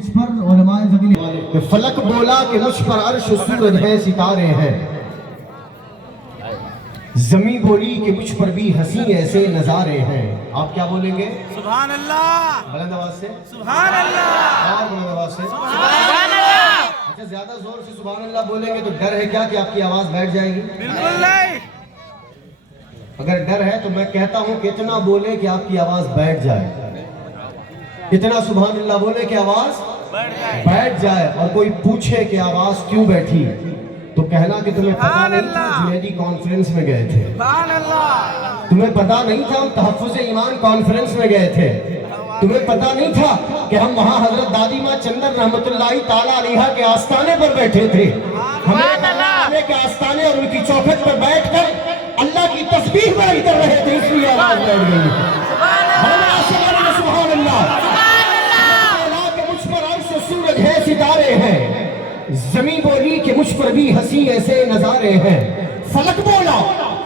Stage پر علماء ذکر فلک بولا کہ مجھ پر عرش و سورج ہے ستارے ہیں، زمین بولی کہ مجھ پر بھی حسین ایسے نظارے ہیں. آپ کیا بولیں گے؟ سبحان اللہ. بلند آواز سے سبحان اللہ. اور بلند آواز سے سبحان اللہ. اچھا زیادہ زور سے سبحان اللہ بولیں گے تو ڈر ہے کیا کہ آپ کی آواز بیٹھ جائے گی؟ بالکل نہیں. اگر ڈر ہے تو میں کہتا ہوں کہ اتنا بولے کہ آپ کی آواز بیٹھ جائے، اتنا سبحان اللہ بولے کہ آواز بیٹھ جائے. اور کوئی پوچھے کہ آواز کیوں بیٹھی تو کہنا کہ تمہیں پتا نہیں تھا جنیدی کانفرنس میں گئے تھے، سبحان اللہ. تمہیں پتا نہیں تھا ہم تحفظ ایمان کانفرنس میں گئے تھے، تمہیں پتا نہیں تھا کہ ہم وہاں حضرت دادی ماں چندر رحمت اللہ تعالیٰ علیہا کے آستانے پر بیٹھے تھے. ہمیں کے آستانے اور ان کی چوکھٹ پر بیٹھ کر اللہ کی تسبیح بیان کر رہے تھے، اس لیے آواز بیٹھ گئی. سبحان اللہ. کہ مجھ پر عرش و سورج ہے ستارے ہیں، زمین بولی کہ مجھ پر بھی حسین ایسے نظارے ہیں. فلک بولا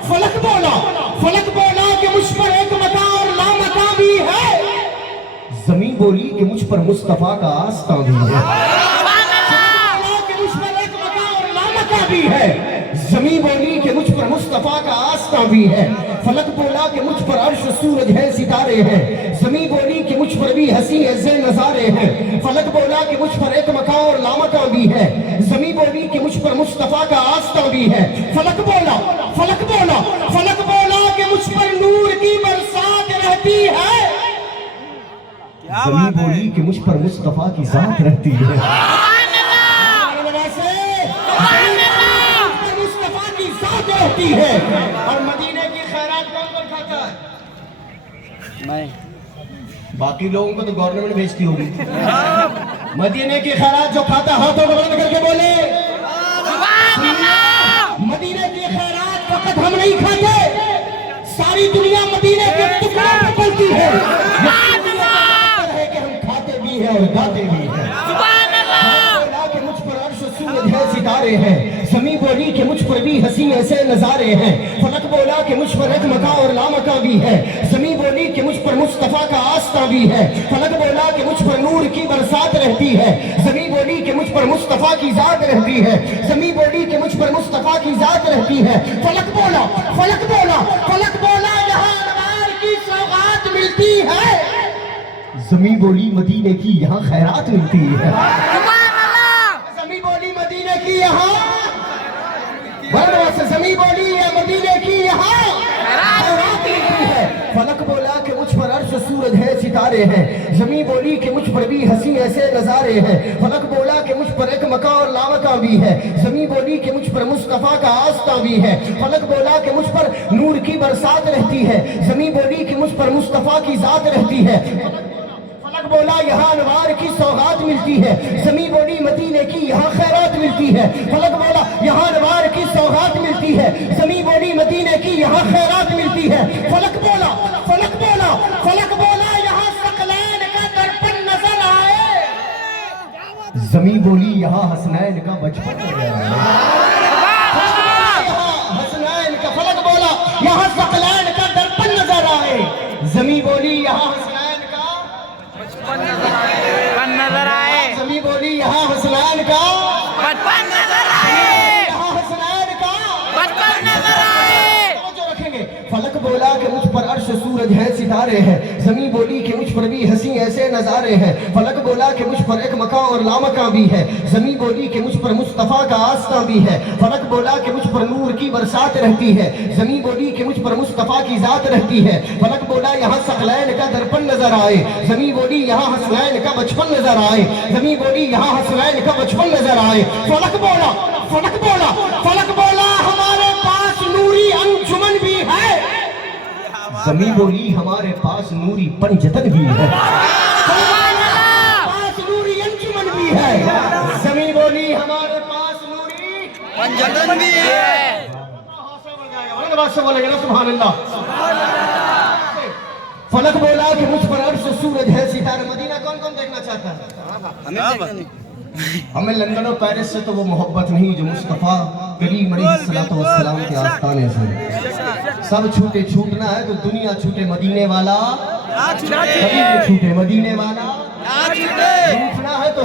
فلک بولا فلک بولا کہ مجھ پر ایک مکان اور لامکاں بھی ہے، زمین بولی کہ مجھ پر مصطفیٰ کا آستاں بھی ہے. کہ مجھ پر ایک مکان اور لامکاں بھی ہے، زمین بولی کہ مجھ پر مصطفیٰ کا آستاں بھی ہے. فلک بولا کہ مجھ پر عرش و سورج ہے ستارے ہیں، زمین بولی کہ مجھ پر بھی حسین ایسے نظارے ہیں. فلک بولا کہ مجھ پر ایک مکان اور لامکاں بھی ہے، زمین بولی کہ مجھ پر مصطفیٰ کا آستاں بھی ہے. فلک بولا فلک بولا فلک بولا کہ مجھ پر نور کی برسات رہتی ہے، زمین بولی کہ مجھ پر مصطفیٰ کی ذات رہتی ہے. مصطفیٰ کی ذات رہتی ہے. اور مدینے کی خیرات کون کون کھاتا ہے؟ میں. باقی لوگوں کو تو گورنمنٹ بھیجتی ہوگی. مدینے کی خیرات جو کھاتا ہاتھوں کو بلند کر کے بولے مدینے کی خیرات فقط ہم نہیں کھاتے، ساری دنیا مدینے کے ٹکڑوں پہ چلتی ہے. کہ ہم کھاتے بھی ہیں اور گاتے بھی ہیں. کہ مجھ پر عرش و سورج ہے ستارے ہیں، زمین بولی کہ مجھ پر بھی حسین ایسے نظارے ہیں. فلک بولا کہ مجھ پر ایک مکان اور لامکاں بھی ہے، زمین بولی کہ مجھ پر مصطفیٰ کا آستاں بھی ہے. فلک بولا کہ مجھ پر نور کی برسات رہتی ہے، زمین بولی کہ مجھ پر مصطفیٰ کی ذات رہتی ہے. زمین بولی کہ مجھ پر مصطفیٰ کی ذات رہتی ہے. فلک بولا فلک بولا فلک بولا یہاں انوار کی سوغات ملتی ہے، زمین بولی مدینے کی یہاں خیرات ملتی ہے. زمین بولی مدینے کی یہاں زمین بولی یا مدینے کی یہاں خیرات ملتی ہے. فلک بولا کہ مجھ پر عرش و سورج ہے ستارے ہیں، زمین بولی کہ مجھ پر بھی حسین ایسے نظارے ہیں. فلک بولا کہ مجھ پر ایک مکان اور لامکاں بھی ہے، زمین بولی کہ مجھ پر مصطفیٰ کا آستاں بھی ہے. فلک بولا کہ مجھ پر نور کی برسات رہتی ہے، زمین بولی کہ مجھ پر مصطفیٰ کی ذات رہتی ہے. فلک بولا یہاں انوار کی سوغات ملتی ہے، زمین بولی مدینے کی یہاں خیرات ملتی ہے. فلک بولا یہاں انوار کی سوغات ملتی ہے، زمین بولی مدینے کی یہاں خیرات ملتی ہے. فلک بولا فلک بولا فلک بولا یہاں ثقلین کا درپن نظر آئے، زمین بولی یہاں حسنین کا بچپن نظر آئے. حسنین کا فلک بولا یہاں ثقلین کا درپن نظر آئے، زمین بولی یہاں حسنین کا نظر آئے. زمین بولی یہاں حسنین کا بچپن نظر آئے. یہاں حسنین کا بچپن نظر آئے. جو رکھیں گے. فلک بولا کہ مجھ پر عرش سورج ہے ستارے ہیں، زمین بولی کہ مجھ پر بھی حسین ایسے نظارے ہیں. فلک بولا کہ مجھ پر ایک مکان اور لامکاں بھی ہے، زمین بولی کہ مجھ پر مصطفیٰ کا آستاں بھی ہے. فلک بولا کہ مجھ پر نور کی برسات رہتی ہے، زمین بولی کہ مجھ پر مصطفیٰ کی ذات رہتی ہے. فلک بولا یہاں ثقلین کا درپن نظر آئے، زمین بولی یہاں حسنین کا بچپن نظر آئے، زمین بولی یہاں حسنین کا بچپن نظر آئے. فلک بولا فلک بولا فلک بولا ہمارے پاس نوری انجمن بھی ہے، زمین بولی ہمارے پاس نوری پنجتن بھی ہے. پاس نوری انجمن بھی ہے، زمین بولی ہمارے پاس نوری پنجتن بھی ہے. سبحان اللہ. فلک بولا کہ مجھ پر عرش سورج ہے ستارے. مدینہ کون کون دیکھنا چاہتا ہے؟ ہمیں لندن اور پیرس سے تو وہ محبت نہیں جو مصطفیٰ کریم علیہ السلام کے آستانے سے. سب چھوٹے چھوٹنا ہے تو دنیا چھوٹے مدینے والا، چھوٹے مدینے والا. روٹنا ہے تو